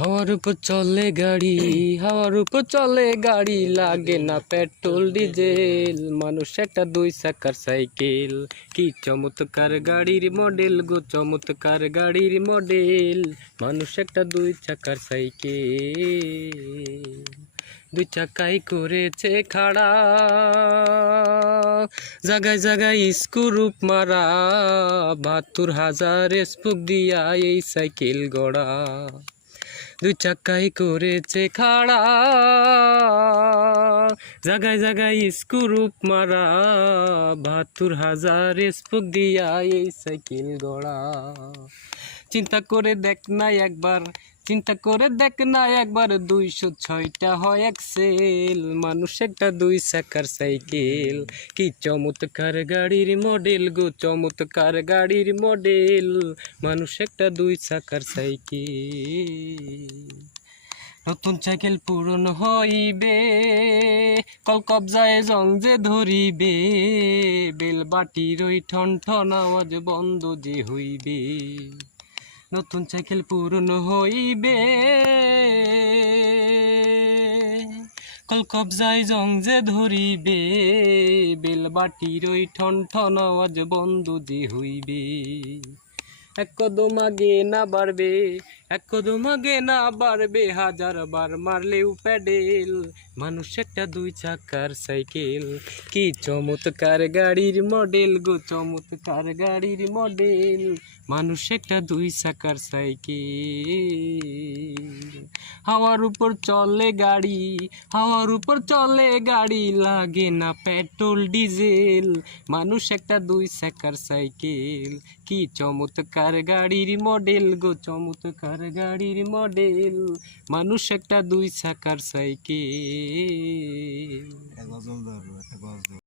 হাওয়ার উপর চলে গাড়ি, হাওয়ার উপর চলে গাড়ি, লাগে না পেট্রোল ডিজেল। মানুষ একটা দুই চাকার সাইকেল, কি চমৎকার গাড়ির মডেল গো, চমৎকার গাড়ির মডেল। মানুষ একটা দুই চাকার সাইকেল, দুই চাকাই করেছে খাড়া, জাগায় জাগায় স্ক্রুপ মারা, ৭২,০০০ স্পুক দিয়া এই সাইকেল গড়া। দুই চাকাই করেছে খাড়া, জাগায় জাগায় স্ক্রুপ মারা, ৭২,০০০ স্পুক দিয়া এই সাইকেল গড়া। চিন্তা করে দেখ না একবার, চিন্তা করে দেখ না একবার, ২০৬টা হয় এক্সেল। মানুষ একটা দুই চাকার সাইকেল, কি চমৎকার গাড়ির মডেল গো, চমৎকার গাড়ির মডেল। মানুষ একটা দুই চাকার সাইকেল। নতুন সাইকেল পুরনো হইবে, কল কবজায় জং যে ধরিবে, বেল বাটির ওই ঠন ঠন আওয়াজ বন্ধ যে হইবে। নতুন সাইকেল পুরনো হইবে, কল কবজায় জং যে ধরিবে, বেল বাটির ওই ঠন ঠন আওয়াজ বন্ধ যে হইবে। এক কদম আগে না বাড়বে, এক কদম আগে না বাড়বে, ১০০০ বার মারলেও প্যাডেল। মানুষ একটা দুই চাকার সাইকেল, কি চমৎকার গাড়ির মডেল গো, চমৎকার গাড়ির মডেল। মানুষ একটা দুই চাকার সাইকেল। হাওয়ার উপর চলে গাড়ি, হাওয়ার উপর চলে গাড়ি, লাগে না পেট্রোল ডিজেল। মানুষ একটা দুই চাকার সাইকেল, কি চমৎকার গাড়ির মডেল গো, চমৎকার গাড়ির মডেল। মানুষ একটা দুই চাকার সাইকেল।